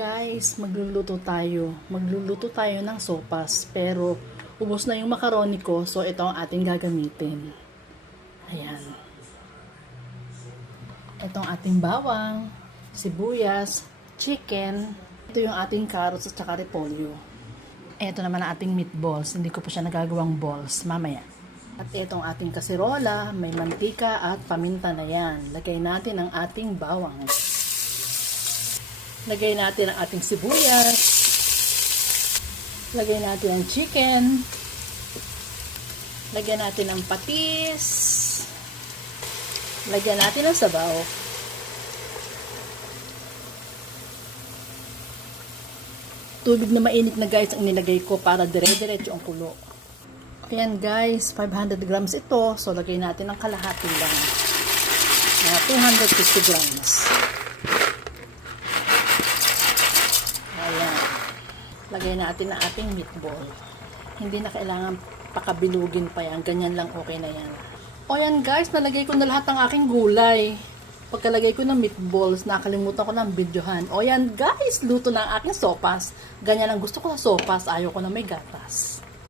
Guys, magluluto tayo. Magluluto tayo ng sopas. Pero, ubos na yung macaroni ko. So, ito ang ating gagamitin. Ayan. Ito ang ating bawang, sibuyas, chicken. Ito yung ating carrots at saka repolyo. Ito naman ang ating meatballs. Hindi ko pa siya nagagawang balls. Mamaya. At ito ang ating kaserola. May mantika at paminta na yan. Lagay natin ang ating bawang. Lagay natin ang ating sibuyas. Lagay natin ang chicken. Lagyan natin ang patis. Lagyan natin ang sabaw. Tubig na mainit na guys ang nilagay ko para dire-diretso ang kulo. Ayan guys, 500 grams ito. So lagay natin ang kalahati lang. 250 grams. Ayan. Lagay natin ang ating meatball. Hindi na kailangan pakabilugin pa yan. Ganyan lang okay na yan. O yan guys, nalagay ko na lahat ng aking gulay. Pagkalagay ko ng meatballs, nakalimutan ko ng videohan. O yan guys, luto na ang aking sopas. Ganyan ang gusto ko sa sopas. Ayaw ko na may gatas.